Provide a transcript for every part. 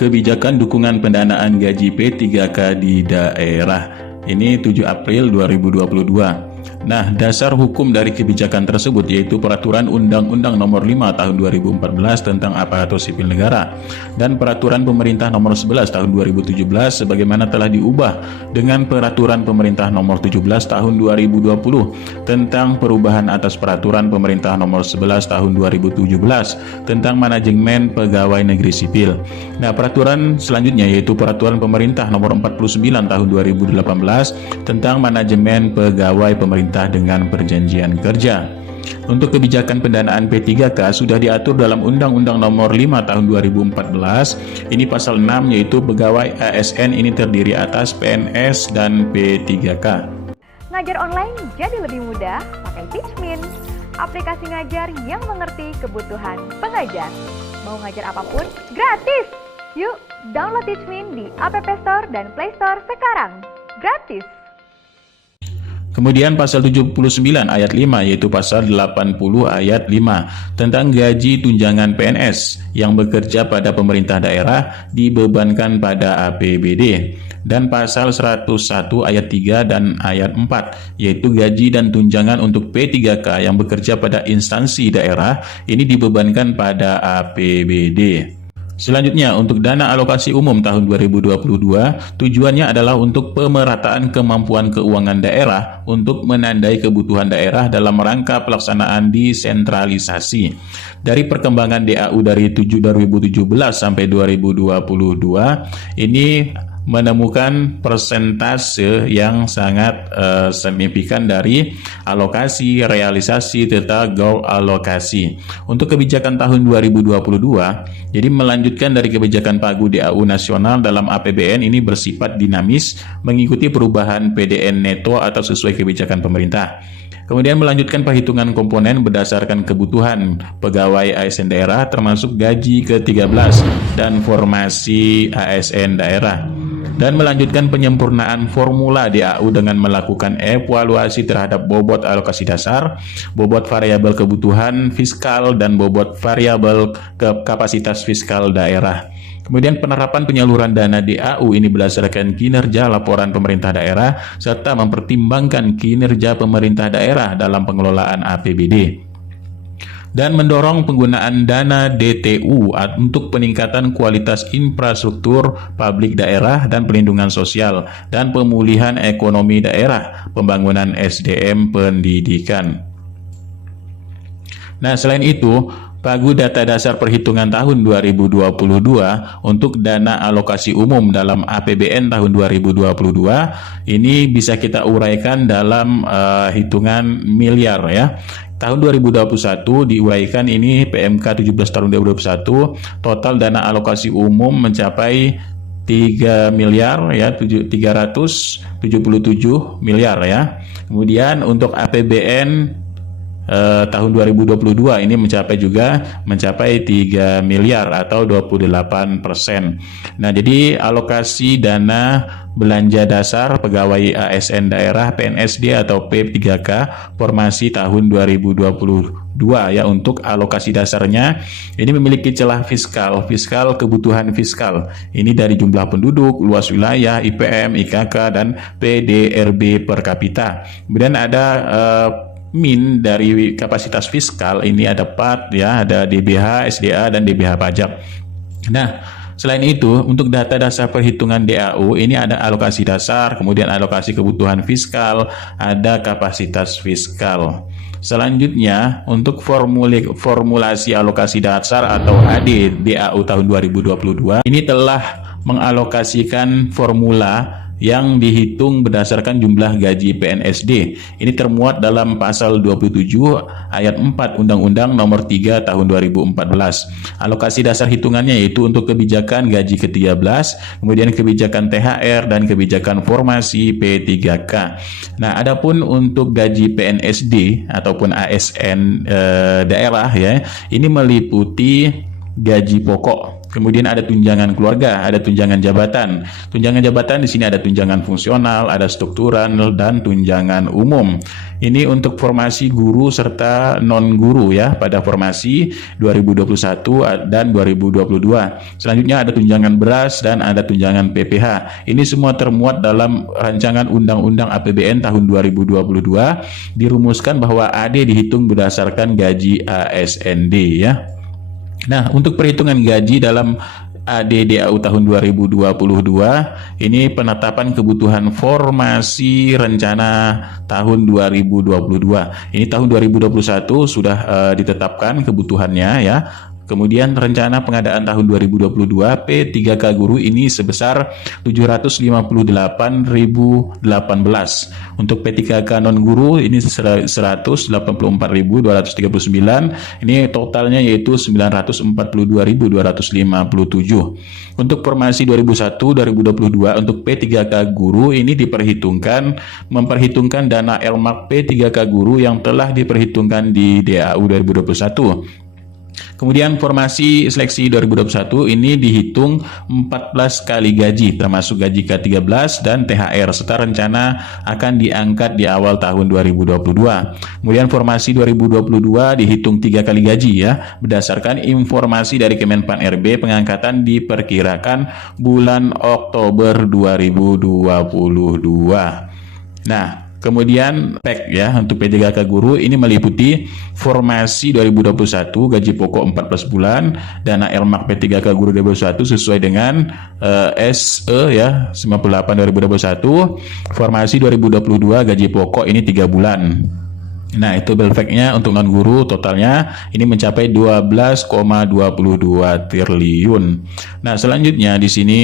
kebijakan dukungan pendanaan gaji P3K di daerah. Ini 7 April 2022. Nah, dasar hukum dari kebijakan tersebut yaitu Peraturan Undang-Undang Nomor 5 Tahun 2014 tentang Aparatur Sipil Negara dan Peraturan Pemerintah Nomor 11 Tahun 2017 sebagaimana telah diubah dengan Peraturan Pemerintah Nomor 17 Tahun 2020 tentang perubahan atas Peraturan Pemerintah Nomor 11 Tahun 2017 tentang manajemen pegawai negeri sipil. Nah, peraturan selanjutnya yaitu Peraturan Pemerintah Nomor 49 Tahun 2018 tentang manajemen pegawai pemerintah dengan perjanjian kerja. Untuk kebijakan pendanaan P3K sudah diatur dalam Undang-Undang Nomor 5 Tahun 2014. Ini pasal 6 yaitu pegawai ASN ini terdiri atas PNS dan P3K. Ngajar online jadi lebih mudah pakai Teachmin, aplikasi ngajar yang mengerti kebutuhan pengajar. Mau ngajar apapun gratis. Yuk, download Teachmin di App Store dan Play Store sekarang. Gratis. Kemudian pasal 79 ayat 5 yaitu pasal 80 ayat 5 tentang gaji tunjangan PNS yang bekerja pada pemerintah daerah dibebankan pada APBD. Dan pasal 101 ayat 3 dan ayat 4 yaitu gaji dan tunjangan untuk P3K yang bekerja pada instansi daerah ini dibebankan pada APBD. Selanjutnya, untuk dana alokasi umum tahun 2022, tujuannya adalah untuk pemerataan kemampuan keuangan daerah untuk menandai kebutuhan daerah dalam rangka pelaksanaan desentralisasi. Dari perkembangan DAU dari 2017 sampai 2022, ini menemukan persentase yang sangat signifikan dari alokasi, realisasi, serta goal alokasi. Untuk kebijakan tahun 2022, jadi melanjutkan dari kebijakan Pagu DAU nasional dalam APBN ini bersifat dinamis, mengikuti perubahan PDN neto atau sesuai kebijakan pemerintah. Kemudian melanjutkan perhitungan komponen berdasarkan kebutuhan pegawai ASN daerah termasuk gaji ke-13 dan formasi ASN daerah. Dan melanjutkan penyempurnaan formula DAU dengan melakukan evaluasi terhadap bobot alokasi dasar, bobot variabel kebutuhan fiskal, dan bobot variabel kapasitas fiskal daerah. Kemudian penerapan penyaluran dana DAU ini berdasarkan kinerja laporan pemerintah daerah serta mempertimbangkan kinerja pemerintah daerah dalam pengelolaan APBD. Dan mendorong penggunaan dana DTU untuk peningkatan kualitas infrastruktur publik daerah dan perlindungan sosial dan pemulihan ekonomi daerah, pembangunan SDM pendidikan. Nah, selain itu, Pagu Data Dasar Perhitungan tahun 2022 untuk dana alokasi umum dalam APBN tahun 2022 ini bisa kita uraikan dalam hitungan miliar ya. Tahun 2021 diuraikan ini PMK 17 tahun 2021 total dana alokasi umum mencapai 3 miliar ya 377 miliar ya. Kemudian untuk APBN tahun 2022 ini mencapai 3 miliar atau 28%. Nah, jadi alokasi dana belanja dasar pegawai ASN daerah PNSD atau P3K formasi tahun 2022 ya untuk alokasi dasarnya ini memiliki celah fiskal kebutuhan fiskal. Ini dari jumlah penduduk, luas wilayah, IPM, IKK dan PDRB per kapita. Kemudian ada min dari kapasitas fiskal ini ada PAT ya, ada DBH, SDA dan DBH pajak. Nah, selain itu untuk data dasar perhitungan DAU ini ada alokasi dasar, kemudian alokasi kebutuhan fiskal, ada kapasitas fiskal. Selanjutnya untuk formulasi alokasi dasar atau AD DAU tahun 2022 ini telah mengalokasikan formula yang dihitung berdasarkan jumlah gaji PNSD. Ini termuat dalam pasal 27 ayat 4 Undang-Undang Nomor 3 Tahun 2014. Alokasi dasar hitungannya yaitu untuk kebijakan gaji ke-13, kemudian kebijakan THR dan kebijakan formasi P3K. Nah, adapun untuk gaji PNSD ataupun ASN daerah ya, ini meliputi gaji pokok Kemudian ada tunjangan keluarga, ada tunjangan jabatan. Tunjangan jabatan di sini ada tunjangan fungsional, ada struktural, dan tunjangan umum. Ini untuk formasi guru serta non-guru ya pada formasi 2021 dan 2022. Selanjutnya ada tunjangan beras dan ada tunjangan PPh. Ini semua termuat dalam rancangan Undang-Undang APBN tahun 2022. Dirumuskan bahwa AD dihitung berdasarkan gaji ASND ya. Nah, untuk perhitungan gaji dalam ADDAU tahun 2022 ini penetapan kebutuhan formasi rencana tahun 2022. Ini tahun 2021 sudah ditetapkan kebutuhannya ya. Kemudian rencana pengadaan tahun 2022 P3K guru ini sebesar 758.018. Untuk P3K non guru ini 184.239. Ini totalnya yaitu 942.257. Untuk formasi 2001-2022 untuk P3K guru ini memperhitungkan dana LMAK P3K guru yang telah diperhitungkan di DAU 2021. Kemudian formasi seleksi 2021 ini dihitung 14 kali gaji termasuk gaji K13 dan THR serta rencana akan diangkat di awal tahun 2022. Kemudian formasi 2022 dihitung 3 kali gaji ya berdasarkan informasi dari Kemenpan RB pengangkatan diperkirakan bulan Oktober 2022. Nah, kemudian PEK ya untuk P3K guru ini meliputi formasi 2021 gaji pokok 14 bulan, dana LMAK P3K guru 2021 sesuai dengan SE ya 58 2021, formasi 2022 gaji pokok ini 3 bulan. Nah, itu belfeknya untuk non guru totalnya ini mencapai 12,22 triliun. Nah, selanjutnya di sini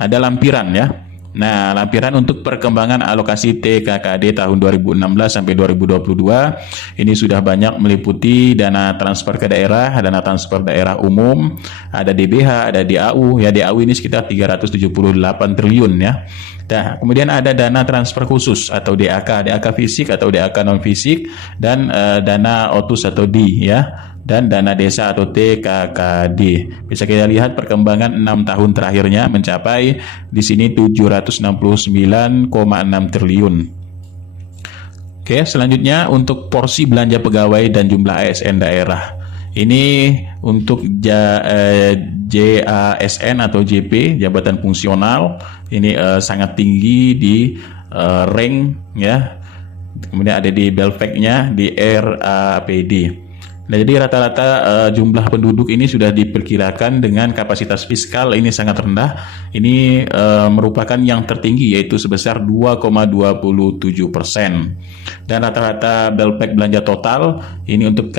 ada lampiran ya. Nah, lampiran untuk perkembangan alokasi TKKD tahun 2016 sampai 2022 ini sudah banyak meliputi dana transfer ke daerah, dana transfer daerah umum, ada DBH, ada DAU. Ya, DAU ini sekitar 378 triliun ya. Nah, kemudian ada dana transfer khusus atau DAK, DAK fisik atau DAK non fisik dan dana OTUS atau D ya. Dan dana desa atau TKKD. Bisa kita lihat perkembangan 6 tahun terakhirnya mencapai di sini 769,6 triliun. Oke, selanjutnya untuk porsi belanja pegawai dan jumlah ASN daerah. Ini untuk JASN atau JP, jabatan fungsional, ini sangat tinggi di rank ya. Kemudian ada di Belvec-nya di RAPD. Nah, jadi rata-rata jumlah penduduk ini sudah diperkirakan dengan kapasitas fiskal ini sangat rendah. Ini merupakan yang tertinggi yaitu sebesar 2,27%. Dan rata-rata Belvec belanja total ini untuk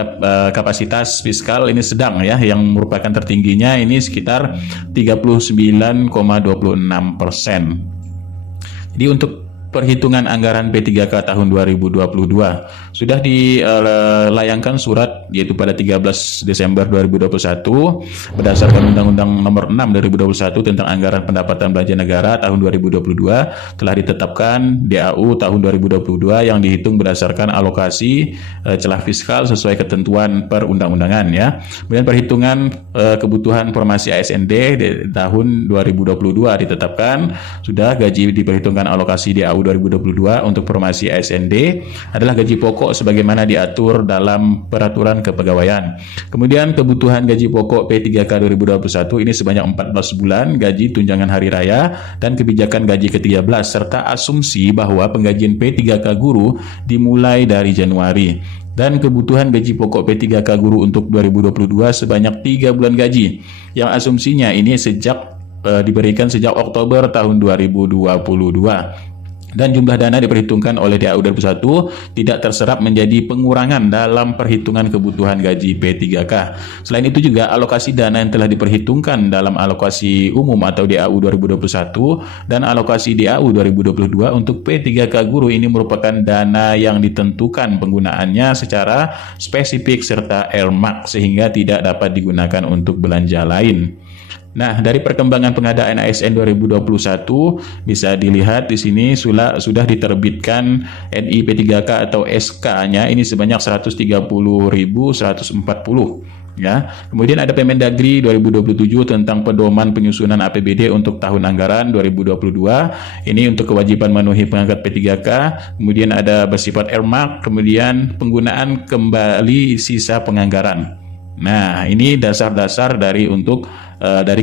kapasitas fiskal ini sedang ya, yang merupakan tertingginya ini sekitar 39,26%. Jadi untuk perhitungan anggaran P3K tahun 2022 sudah dilayangkan surat yaitu pada 13 Desember 2021 berdasarkan Undang-Undang Nomor 6 2021 tentang Anggaran Pendapatan Belanja Negara tahun 2022 telah ditetapkan DAU tahun 2022 yang dihitung berdasarkan alokasi celah fiskal sesuai ketentuan perundang-undangan ya. Kemudian perhitungan kebutuhan formasi ASND di tahun 2022 ditetapkan sudah gaji diperhitungkan alokasi DAU 2022 untuk formasi ASND adalah gaji pokok sebagaimana diatur dalam peraturan kepegawaian. Kemudian kebutuhan gaji pokok P3K 2021 ini sebanyak 14 bulan gaji tunjangan hari raya dan kebijakan gaji ke-13 serta asumsi bahwa penggajian P3K guru dimulai dari Januari. Dan kebutuhan gaji pokok P3K guru untuk 2022 sebanyak 3 bulan gaji yang asumsinya ini diberikan sejak Oktober tahun 2022. Dan jumlah dana diperhitungkan oleh DAU 2021 tidak terserap menjadi pengurangan dalam perhitungan kebutuhan gaji P3K. Selain itu juga alokasi dana yang telah diperhitungkan dalam alokasi umum atau DAU 2021 dan alokasi DAU 2022 untuk P3K guru ini merupakan dana yang ditentukan penggunaannya secara spesifik serta LMAK sehingga tidak dapat digunakan untuk belanja lain. Nah, dari perkembangan pengadaan ASN 2021 bisa dilihat di sini sudah diterbitkan NI P3K atau SK-nya ini sebanyak 130.140 ya. Kemudian ada Permendagri 2027 tentang pedoman penyusunan APBD untuk tahun anggaran 2022. Ini untuk kewajiban memenuhi pengangkat P3K. Kemudian ada bersifat earmark, kemudian penggunaan kembali sisa penganggaran. Nah, ini dasar-dasar dari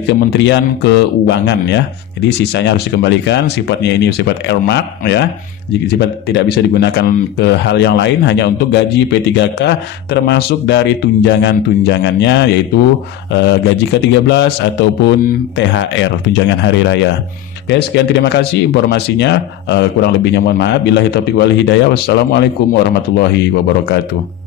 Kementerian Keuangan ya. Jadi sisanya harus dikembalikan, sifatnya ini sifat earmark ya. Sifat tidak bisa digunakan ke hal yang lain, hanya untuk gaji P3K termasuk dari tunjangan-tunjangannya yaitu gaji ke-13 ataupun THR, tunjangan hari raya. Oke, sekian terima kasih informasinya. Kurang lebihnya mohon maaf. Billahi taufiq wal hidayah. Wassalamualaikum warahmatullahi wabarakatuh.